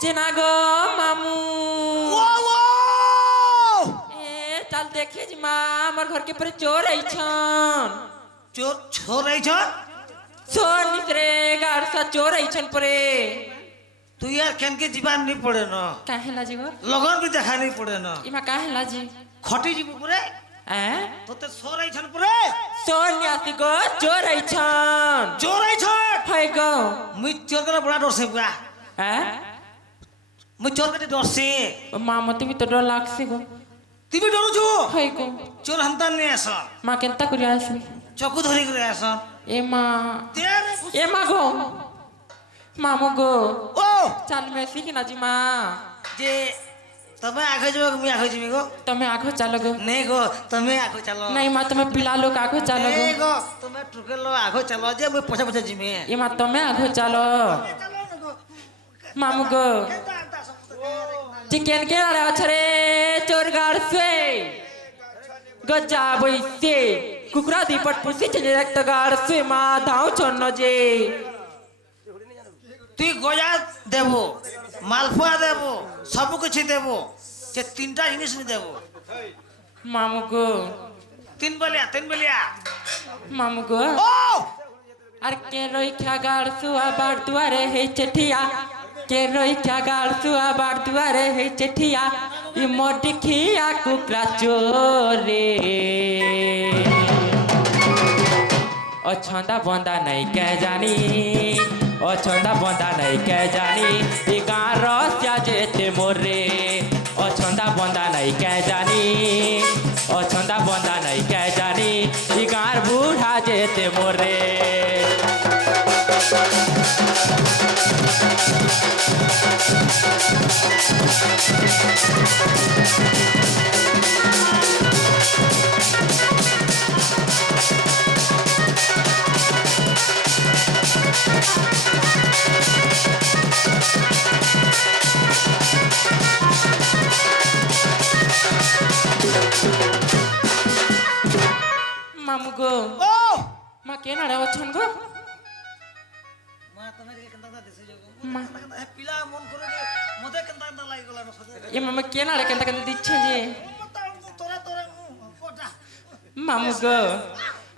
যে না গো মামু এ চাল দেখে যে মা আমার ঘরকে পরে চোর আইছন চোর আইছন চোর নিতরে গাড়সা চোর আইছন পরে তুই আর কেনকে জীবান নি পড়ে ন কাহে লাজি গো লগন भी দেখা नहीं पड़े न ইমা কাহে লাজি খটি জীব পরে হ্যাঁ তোতে চোর আইছন পরে চোর নিয়াসি গো চোর আইছন চোর আইছন হয় গো মুই চোর করে বড়া ডরছে বুয়া হ্যাঁ মুই চোর করে ডরছে মা মতে भी तो डर लागছে গো তুমি ডরুছো হয় গো চোর হামতান নি আস মা কেনতা করি আসবি চকু ধরি করে আস এ মা তেরে এ মা গো মামু গো ও চাল মে শিখি না জি মা যে તમે આખો જો મી આખો જીમી ગો તમે આખો ચાલો ગો નહીં ગો તમે આખો ચાલો નહીં માં તમે પીલા લોક આખો ચાલો ગો નહીં ગો તમે ટુકેલો આખો ચાલો જે મુઈ પછે પછે જીમી એ માં તમે આખો ચાલો મામુ ગો চিকেন কে আরে আছরে চোর গাড়ছে গজা বইছে কুকুরা দিপট পুষি চলে একটা গাড়ছে মা দাও চন্ন যে তুই গজা দেব মালপোয়া দেব সব কিছু দেব যে তিনটা জিনিস নি দেব মামু গো তিন বলিয়া মামু গো ও আর কে রইখা গাড়ছু আবার দুয়ারে হে চেঠিয়া কে রইখা গাড়ছু আবার দুয়ারে হে চেঠিয়া ই মোটি খিয়া কুকরা চোরে অছন্দা বন্দা নাই কে জানি অছন্দা বন্দা নাই কে জানি ই গাঁ রসিয়া যেতে মোরে অছন্দা বন্দা নাই কে জানি অছন্দা বন্দা নাই কে জানি ই গাঁর বুড়া যেতে মোরে মামু গো ও মা কেন আরে অছন গো মা তুমি কে কেনতা দেশে যাও মা পিলা মন করে মতে কেনতা লাগি গলা না সদে এ মামা কেন আরে কেন কেন দিচ্ছে যে তোরা তোরা কোটা মামু গো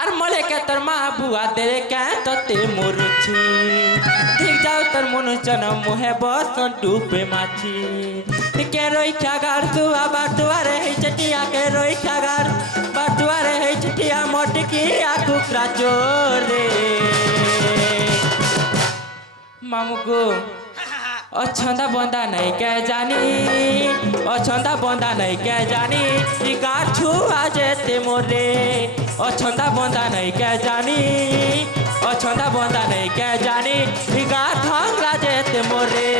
আর মলে কে তোর মা বুয়া দে কে তোতে মরছি ঠিক যাও তোর মন জন মুহে বস ডুবে মাছি কে রই খাগার তু আবার দুয়ারে হে চটিয়া কে রই খাগার বার দুয়ারে হে চটিয়া মটকি আকুকরা চোরে মামু গো অছন্দা বন্দা নাই কে জানি অছন্দা বন্দা নাই কে জানি ই গাছু আজেতে মোরে অছন্দা বন্দা নাই কে জানি অছন্দা বন্দা নাই কে জানি ই গাছ ভাঙলা যেতে মোরে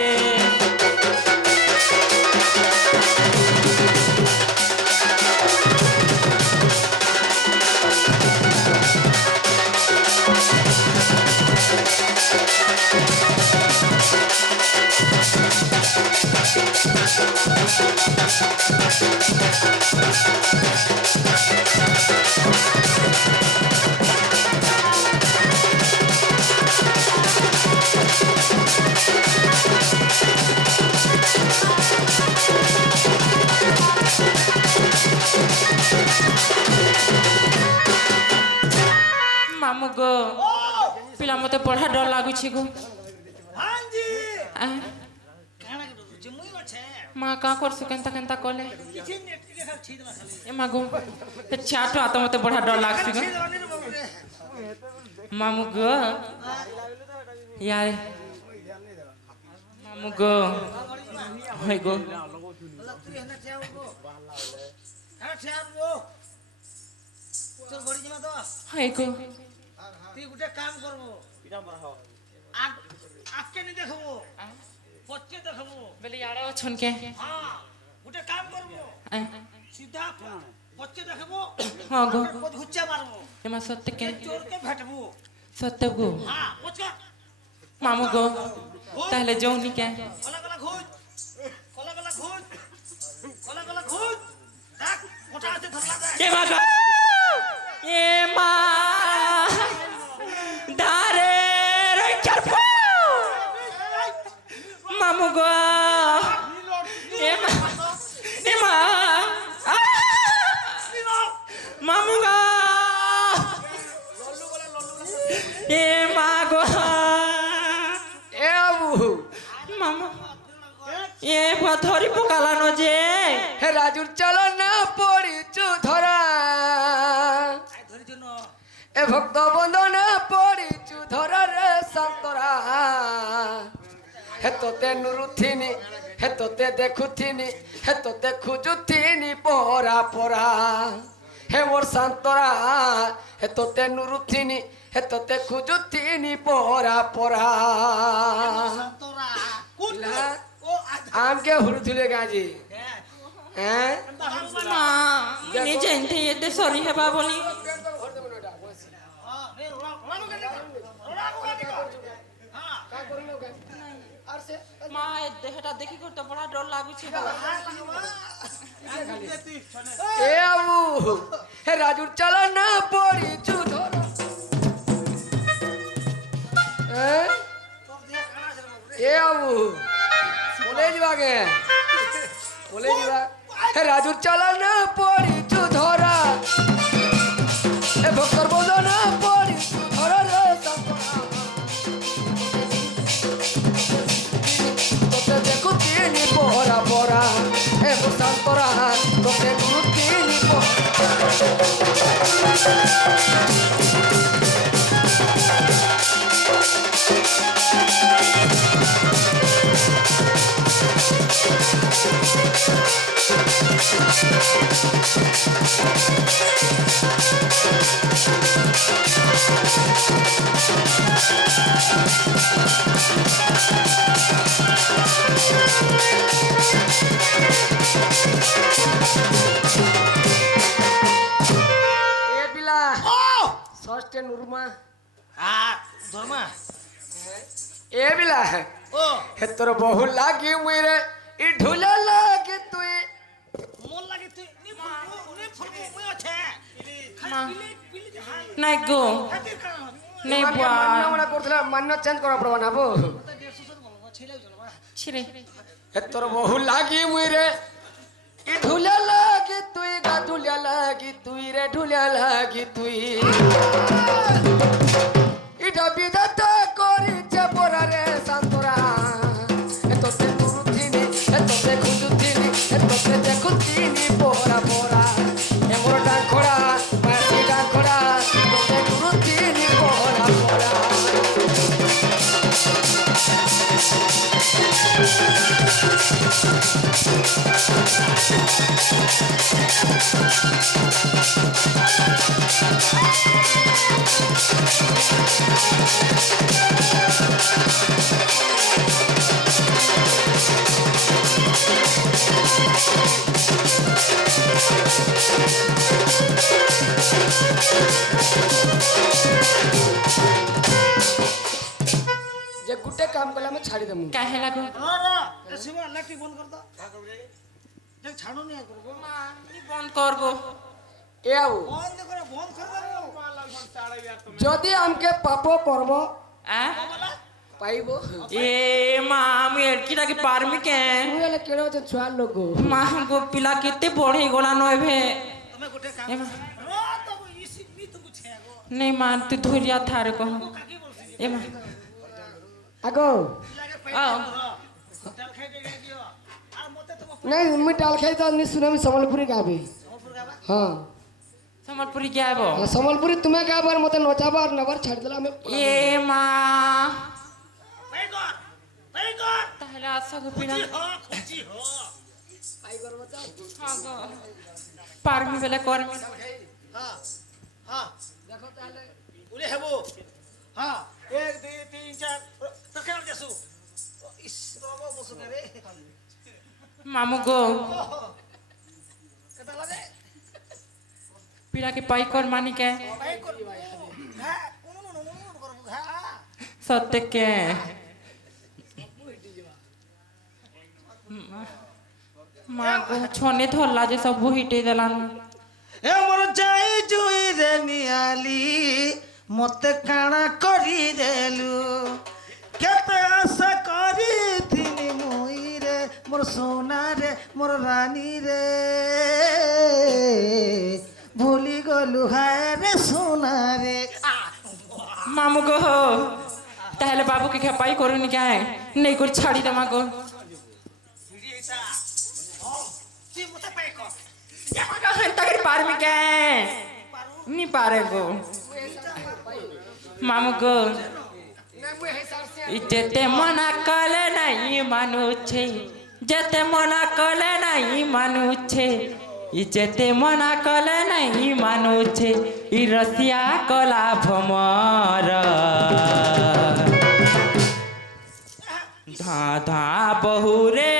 মামু গো পিলা মতে পড়া ডর লাগুছি গো হাঁজি আ, কানা কে ডরুছে মুই আছে মা কা করছু কেনতা কেনতা কলে কিছু নেট কে খাল ছিদ না খালি এ মা গো ছাটো আত মতে পড়া ডর লাগছি গো ছিদ বাবু রে মামু গো ইয়ার মামু গো হয় গো তুই হেনা চাও গো হ্যাঁ চাও তোর গড়ি জমা তো হয় গো তুই গুটে কাম করব পিটা মারা হ আকে নি দেখবো পচকে দেখবো বলে ইয়াড়ে অছন কে হ্যাঁ গুটে কাম করব আ, সিধা পচকে দেখবো হ্যাঁ গো পদ হুচ্চা মারবো এমা সত্য কে চোরকে ভেটবো সত্য গো হ্যাঁ পচকা মামু গো তাহলে যৌনি কে কলা কলা ঘুষ কলা কলা ঘুষ কলা কলা ঘুষ দেখ মোটা আছে ধরলা দেখ এ মা গো এ মা ধারে রক্ষার মামু গো এ মা গো এ বাবু মামা এ ধরি পকালানো যে হে রাজুর চলো না পড়িছু ধরা ধরে জন্য এ ভক্ত বন্ধনে পড়িছু ধরা রে শান্তরা হে তোতে নুরুথিনি হে তোতে দেখুথিনি হে তোতে খুঁজুথিনি পরা পরা হে মোর শান্তরা হে তোতে নুরুথিনি হে তোতে খুঁজুথিনি পরা পরা তোরা কোন ইলা। ও আধা আমকে হুড়ুথুলে গাজি হ্যাঁ মা নিজে এতে সরি হেবা বলি মা এ দেহটা দেখি করতে বড় ডর লাগুছে এ আবু হে রাজুর চালা না পড়িছু ধরা হ্যাঁ? এ আবু বলে যাবে বলে যাবা হে রাজুর চালা না পড়িছু ধরা এ ভক্তর বোঝ না পড়িছু ধরা রে তোতে দেখু তিনি পরা পরা হে শান্তরা তোতে দেখু তিনি এ বিলা ষষ্ঠে নুরমা ধর্মা এ বিলা ও হে তোর বহু লাগি মুই রে ই ঢুলা লাগি তুই মন লাগে তুই নে ফলকো মই আছে খালি পিলি খাই নাই গো খাতির কারণ নাই মান্য বুয়া মান্য করছিলাম মান্য চেঞ্জ করা পড়বা না বো তো 150 বলবো ছেলে জলবা ছিরে হে তোর বহু লাগি মুই রে ই ঢুলা লাগি তুই গা ঢুলা লাগি তুই রে ঢুলা লাগি তুই ইটা বিধাতা করিছে পরা রে শান্তরা এততে নুরুথিনি এততে খুঁজুথিনি এততে দেখুথিনি পরা পরা এমর ডাঙ্খড়া মাটি ডাঙ্খড়া তোতে নুরুথিনি পরা পরা যে গুটে কাম করলে আমি ছাড়ি দেবো কাহে লাগো র শিবা ইলেকট্রিক বন্ধ কর দো দেখ ছাড়ো নি করব মা নি বন্ধ কর গো এ আবু বন্ধ করে দাও যদি আমকে পাপ করব আ পাইব এ মা আমি এরকিটাকে পারমি কে তুই এলে কেড়ে হচ্ছে ছুয়ার লোক মা গো পিলা কেতে বড়ে গলা নয় ভে তুমি গোটে কাম এ মা র তো ইসি নি তো কুছে গো নেই মা তুই ধরিয়া থারে কহ কাকি বলছি এ মা আগো লাগে আও ডাল খাই দে দিও আর মতে তো নাই আমি ডাল খাই তো আমি শুনে আমি সম্বলপুরি গাবি সম্পর্ক গাবা হ্যাঁ সম্বলপুরি কে আইব সম্বলপুরি তুমি গাবার মতে নচাবা আর নবার ছাড়ি দিলে আমি এ মা ভাই কর তাহলে আসা গো পিলা খুঁজি হ হ্যাঁ গো পারমি বেলে করমি হ্যাঁ হ্যাঁ দেখো তাহলে উড়ে হেবো হ্যাঁ 1 2 3 4 তো কেন যাসু ইস বাবা বসু রে মামু গো কেটা লাগে পিলাকে পাই কর মানি কে ভাই কর হ্যাঁ কোন করব হ্যাঁ সত্যি কে মা গো ছনে ধরলা যে সব হিটে দেলান এ মোর যাই জুই রে নিয়ালি মতে কাଣା করি দেলু কেতে আশা করি তিনি মুই রে মোর সোনা রে মোর রানী রে ভুলি গলু হায় রে সোনা রে মামু গো তাহলে বাবুকে খেপাই করুনি কে নেই করে ছাড়ি দে মা গো তাকে পারবি কে নি পারে গো মামু গো যেতে মনা কলে নাই মানুছে যেতে মনা কলে নাই মানুছে যেতে মনা কলে নাই মানুছে ই রসিয়া কলা ভমর धा धा बहुरे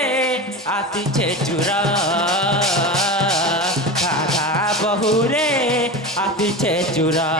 आतिछे चुरा धा धा बहुरे आतिछे चुरा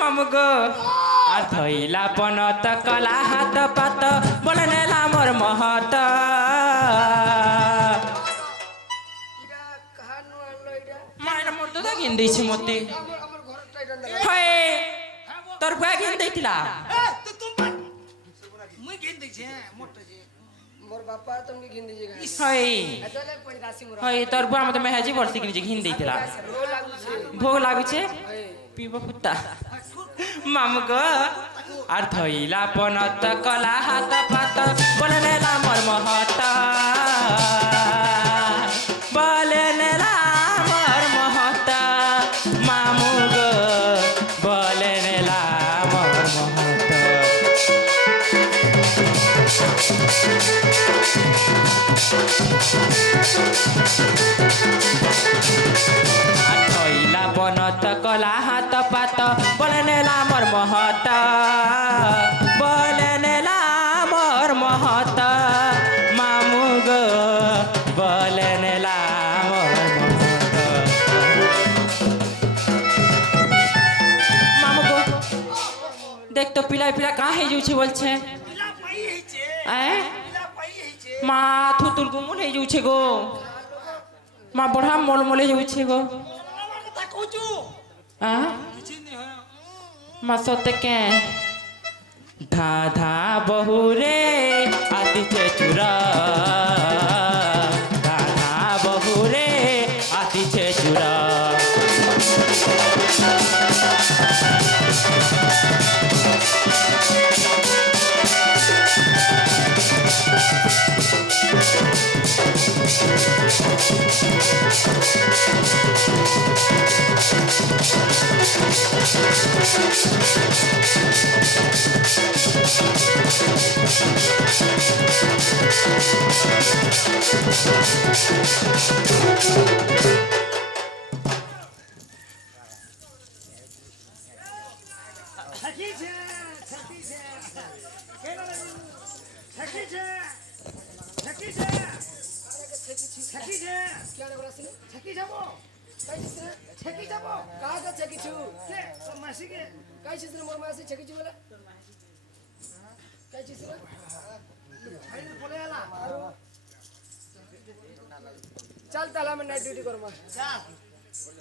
মামগো আর ধইলা পনত কলা হাত পাত বলে নেলা মোর মহত মায়ের মোর তো কিন দিছি মতে হয় তোর বুয়া কিন দিছিলা মোর বাপা তুমি ঘিন দিজি গাই হয় এতলে পড়ি দাসি মোর হয় তোর বুয়া মতে মেহাজি বর্ষি কিন ঘিন দিছিলা রো লাগুছে ভোগ লাগুছে এই পিব পুতা মামগো আর ধইলা পনত কলা হাত পাত বলে নেলা মোর মহত বলে নেলা মোর মহত মামুগো বলে নেলা মোর মহত আর ধইলা পনত কলা হাত পাত বলে নেলা মোর মহত বলে নেলা মোর মহত মামুগো বলে নেলা মোর মহত মামুগো দেখ তো পিলা পিলা কাঁ হয়ে যাচ্ছে বলছে মা থুতুল গুমুল হয়ে যাচ্ছে গো মা বড়া মলমলে যাচ্ছে গো মা সতে কে धा धा बहुरे आतिछे चुरा धा धा बहुरे आतिछे चुरा चल ताला में नाइट ड्यूटी करमा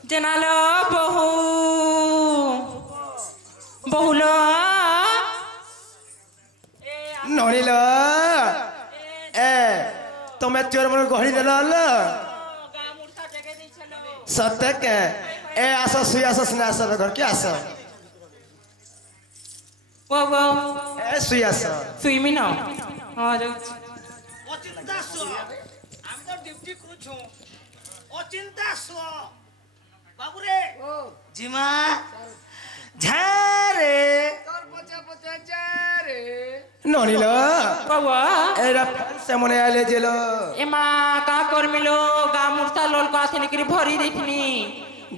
जनालो बहु बहुलो নড়িল এ তুমি চোর মনে গহড়ি দেল সত্যি কে এ আসো শুই আসো সিনে আসো ঘর কি আসো वो वो এ শুই আসো सुई में ना हाँ जो অচিন্তা শুয় আমি তো ডিউটি করছু অচিন্তা শুয় বাবুরে ओ জিমা ঝারে তোর পচা পচা যা রে নড়িল वो वो এরা সে মনে আলে জেল ए माँ कहाँ कर मिलो गाँव मुर्ता लोल को आथे निकली भरी देखनी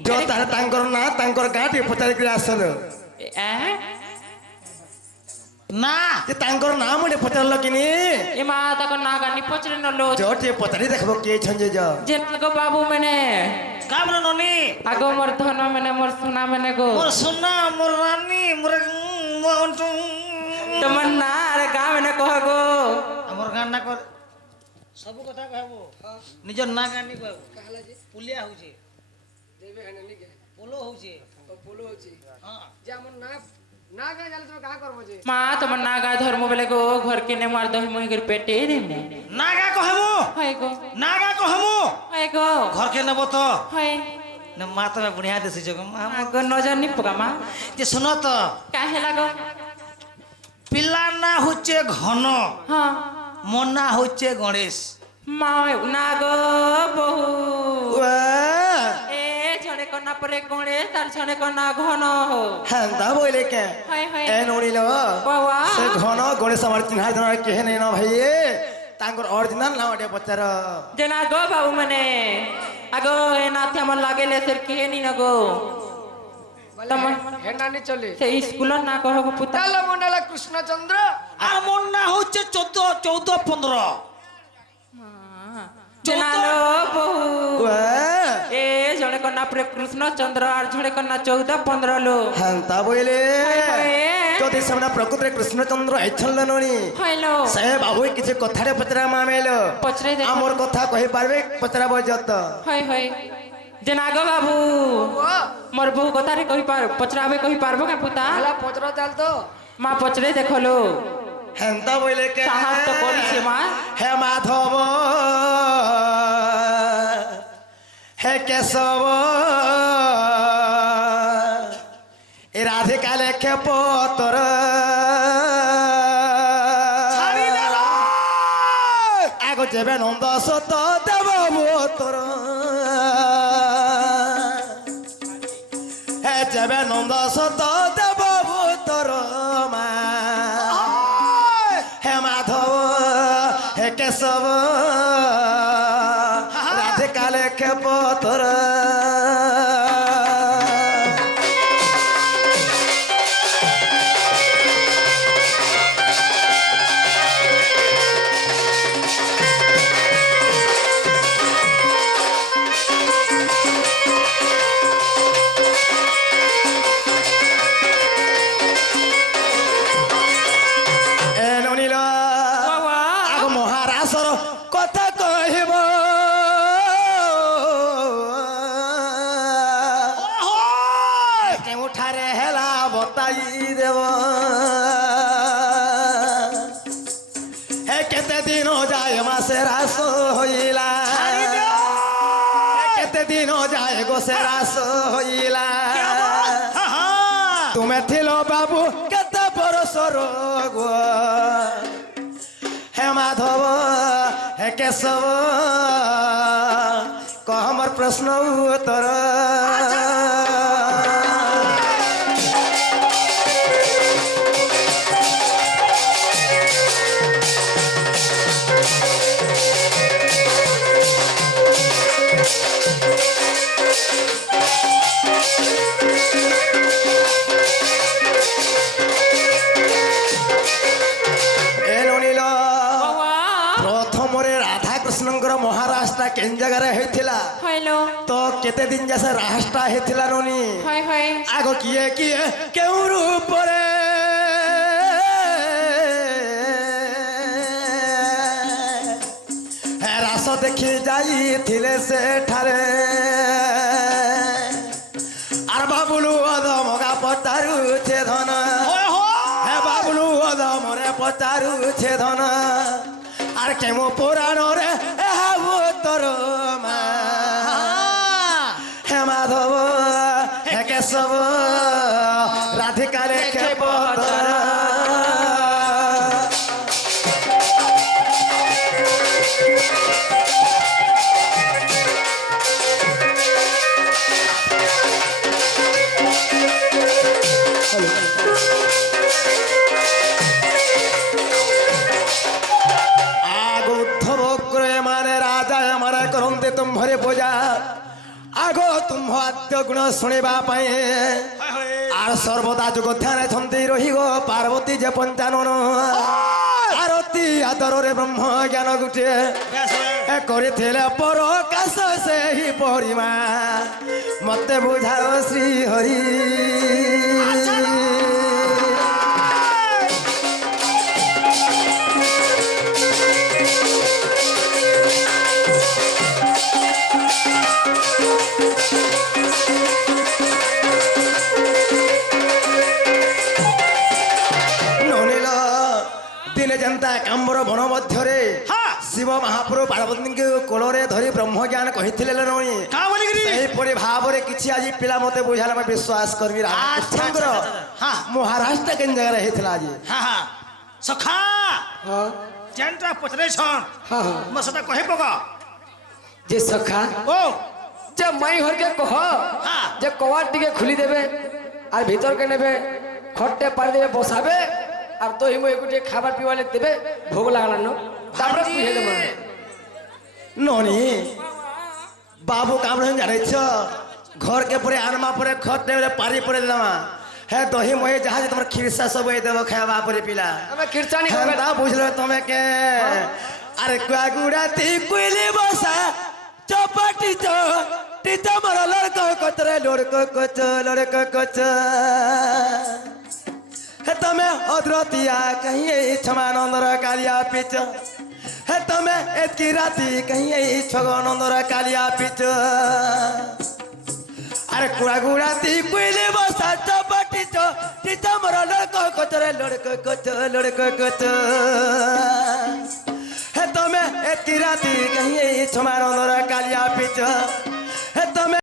जो তার তাঙ্কর না তাঙ্কর গাঁটি পচারি করে আসল না যে তাঙ্কর নাম মনে পচারল কিনি ए माँ तक नागा निपचरे न लो जो টিয়ে পচারি দেখবো কে ছঞ্জে যা जेन गो बाबू मैंने কামর ননি आगो मोर धन मैंने मोर सोना मैंने गो মোর সোনা মোর রানী মোর तो ଗାନା କର ସବୁ କଥା କହିବୁ ନିଜ ନା ଗାନି କହିବୁ କାhala ଯେ ପୁଲିଆ ହଉଛି ଦେବେ ହେନେ ନିକେ ପୋଲ ହଉଛି ଓ ପୋଲ ହଉଛି ହଁ ଯେ ଆମର ନା ନା ଗାଁ ଜାଲେ তুমি কাঁ করবো যে মা তোমার নাগা ধর্ম বেলে গো ঘর কিনে মার দহি মুই করে পেটে দেমু না গা কহমু হয় গো না গা কহমু হয় গো ঘর কে নেব তো হয় না মা তুমি বুঢ়িয়া দেছি জগ মা গো নজর নি পোকা মা যে শুনো তো কাহে লাগো পিলা না হচ্ছে ঘন হ্যাঁ মোর না হচ্ছে গণেশ মা না গো বহু ওয়া এ ছড়ে কন্যা পরে গণে তার ছড়ে কন্যা ঘন হেন্দা বইলে কে হয় হয় এ নড়িল বাবা সে ঘন গণেশ আমার চিহ্নার জন কেহে নেই না ভাই তাঙ্কর অরিজিনাল নাম ওটা পচার যেনা গো বাবু মানে আগো এ নাথে আমার লাগেলে সে কে নি না গো তোমার হেনা নি চলে সেই স্কুলের না কহ গো পুতা তাহলে মন্ডলা কৃষ্ণচন্দ্র আর মোর না হচ্ছে 14 15 যেনা লো বহু ওয়া এ জনে কন্যা পরে কৃষ্ণচন্দ্র আর জনে কন্যা 14 15 লো হেন্দা বইলে হয় যদি সেমনা প্রকৃতিরে কৃষ্ণচন্দ্র আইছল ননি হইলো সে বাবু কিছু কথারে পচরা মামেল পচরে দেখো আমার কথা কহি পারবে পচরা বজত হয় হয় যেনা গো বাবু ও মোর বহু কথারে কহি পার পচরাবে কহি পারবো কে পুতা তাহলে পচরা চাল তো মা পচরে দেখলো হেন্দা বইলে কে সাহস তো করিছে মা হে মাধব হে কেশব এ রাধিকা লেখে পতর আগ যেবে নন্দ সত দেব তোর হে যেবে নন্দ সত দেব তোর মা হে মাধব হে কেশব রাধিকা লেখে পতর এ ননিল বাবা আগ মহারাজর কথা কহিব কেউঠারে হেলা বতাই দেব হে কেতে দিন যায় মাসে রাস হইলা কেতে দিন যায় গোসে রাস হইলা তুমি থিল বাবু কেতে বরসর গো হে মাধব হে কেশব কহ আমার প্রশ্ন উত্তর এ ননিল বাবা প্রথমরে রাধা কৃষ্ণঙ্কর মহারাজটা কেন জায়গায় হয়েছিলা হইলো তো কেতে দিন যাসে রাহাসটা হয়েছিলা ননি হয় হয় আগ কিয়ে কিয়ে কেউ রূপরে হ্যাঁ রাস দেখি যাইছিলে সেঠারে আর বাবুলু অদমগা পচারুছে ধন হ্যাঁ বাবুলু অদমরে পচারুছে ধন আর কেমো পুরাণরে হাবু তোর মা হে মাধব হে কেশব রাধিকা রেখে পতর আগ উদ্ধব করে মানে রাজা আমার করন্তে তুম্ভরে পূজা আগ তুম্ভ আদ্য গুণ শুଣିবা পাই আর সর্বদা যুগ ধ্যানে ছন্দি রহিব পার্বতী যে পঞ্চানন আরতি আদରରେ ব্রহ্ম জ্ঞান গুটে କରିଥିଲେ ପରକାଶ ସେହି ପରିମା ମତେ ବୁଝାଅ ଶ୍ରୀ ହରି ଦିନେ ଯେନ୍ତା କାମ୍ବର ବନ ମଧ୍ୟରେ ହଁ। ଶିବ ମହାପ୍ରଭୁ ପାର୍ବତୀଙ୍କୁ କୋଳରେ ଧରି ବ୍ରହ୍ମଜ୍ଞାନ କହିଥିଲେ ରଣି କା ବୋଲିକିରି ସେହିପରି ଭାବରେ କିଛି ଆଜି ପିଲା ମତେ ବୁଝାଲେ ମୁଁ ବିଶ୍ୱାସ କରିବି ରାଧାକୃଷ୍ଣଙ୍କର ହଁ। ମହାରାଷ୍ଟ୍ର କେନ୍ ଜାଗାରେ ହେଇଥିଲା ଆଜି ହଁ ହଁ ସଖା ହଁ ଯେନ୍ଟା ପଚରେଛନ୍ ହଁ ହଁ ମୋ ସେଟା କହି ପକ যে সখা ଓ যে মাই হরকে কহ হ্যাঁ। যে কবাট টিকে খুলি দেবে আর ভিতরকে নেবে খট্টে পাড়ি দেবে বসাবে আর দহি মহি গুটিয়ে খাবার পিওয়ালে দেবে ভোগ লাগানো তারপরে বুঝে দেবো ননি বাবু কামড় জানিছ ঘরকে পরে আনমা পরে খত দেবে পারি পরে দেমা হ্যাঁ দহি মহি যাহা যে তোমার খিরসা সব দেব খাইবা পরে পিলা আমি খিরচানি হেন্তা বুঝলে তুমি কে আরে কুয়াগুড়াতি কুইলি বসা চপাটি টিচা মর লড়ক কতরে লড়ক কচ লড়ক কচ হে তুমি অদ্রতিয়া কहीं ছমানন্দর কালিয়া পিচ হে তুমি এতকি রাতি কहीं ছগনন্দর কালিয়া পিচ আরে কুয়াগুড়াতি কুইলি বসা চপাটি টিচা মর লড়ক কতরে লড়ক কচ লড়ক কচ হে তুমি এতকি রাতি কहीं ছমানন্দর কালিয়া পিচ